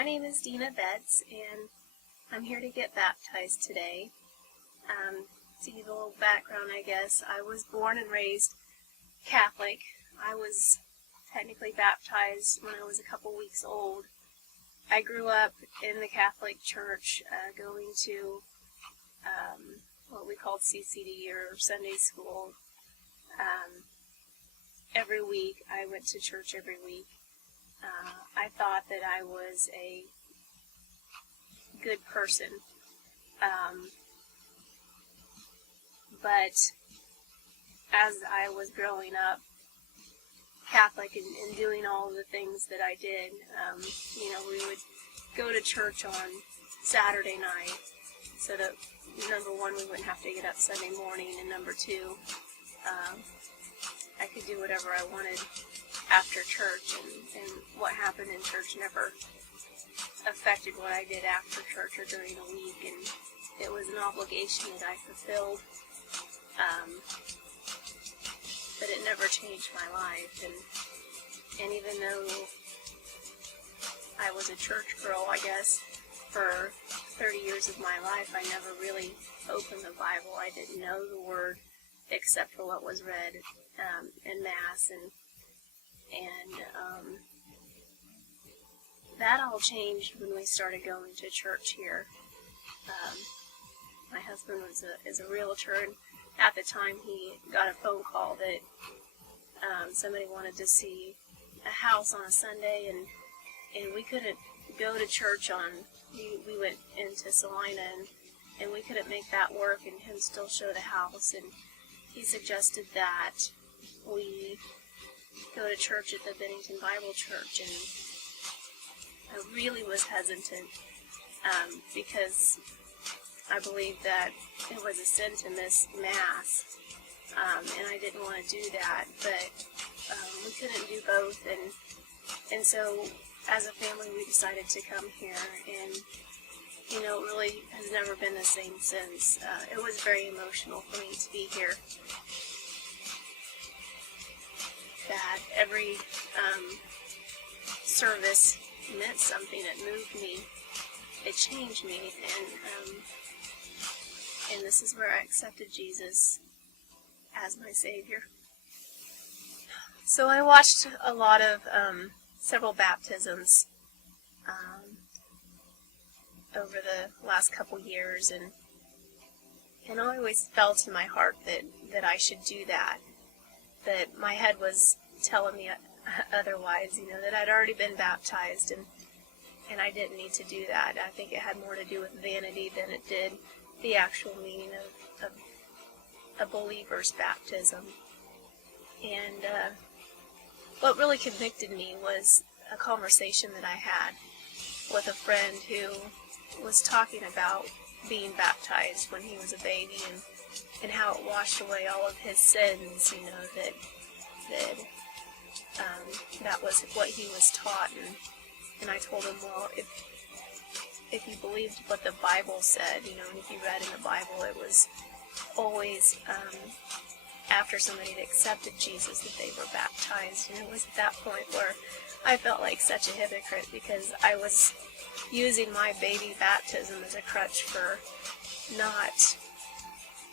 My name is Deana, and I'm here to get baptized today. To give a little background, I guess, I was born and raised Catholic. I was technically baptized when I was a couple weeks old. I grew up in the Catholic Church, going to what we called CCD, or Sunday school. Every week, I went to church every week. I thought that I was a good person, but as I was growing up Catholic and doing all of the things that I did, we would go to church on Saturday night, so that, number one, we wouldn't have to get up Sunday morning, and number two, I could do whatever I wanted after church, and what happened in church never affected what I did after church or during the week, and it was an obligation that I fulfilled, but it never changed my life, and even though I was a church girl, I guess, for 30 years of my life, I never really opened the Bible. I didn't know the Word except for what was read in Mass, and that all changed when we started going to church here. My husband is a realtor, and at the time he got a phone call that somebody wanted to see a house on a Sunday, and we couldn't go to church we went into Salina, and we couldn't make that work and him still show the house, and he suggested that we go to church at the Bennington Bible Church, and I really was hesitant because I believed that it was a sin to miss Mass, and I didn't want to do that, but we couldn't do both, and so as a family we decided to come here, and it really has never been the same since. It was very emotional for me to be here. That every service meant something. It moved me. It changed me, and this is where I accepted Jesus as my Savior. So I watched a lot of several baptisms over the last couple years, and I always felt in my heart that I should do that. That my head was telling me otherwise, that I'd already been baptized, and I didn't need to do that. I think it had more to do with vanity than it did the actual meaning of a believer's baptism. And what really convicted me was a conversation that I had with a friend who was talking about being baptized when he was a baby, and how it washed away all of his sins, that was what he was taught, and I told him, well, if you believed what the Bible said, and if you read in the Bible, it was always after somebody had accepted Jesus that they were baptized, and it was at that point where I felt like such a hypocrite, because I was using my baby baptism as a crutch for not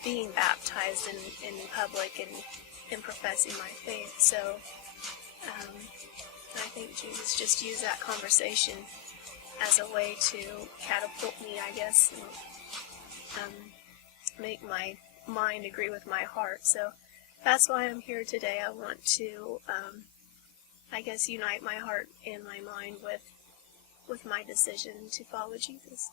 being baptized in public and professing my faith. So I think Jesus just used that conversation as a way to catapult me, I guess, and make my mind agree with my heart. So that's why I'm here today. I want to, unite my heart and my mind with my decision to follow Jesus.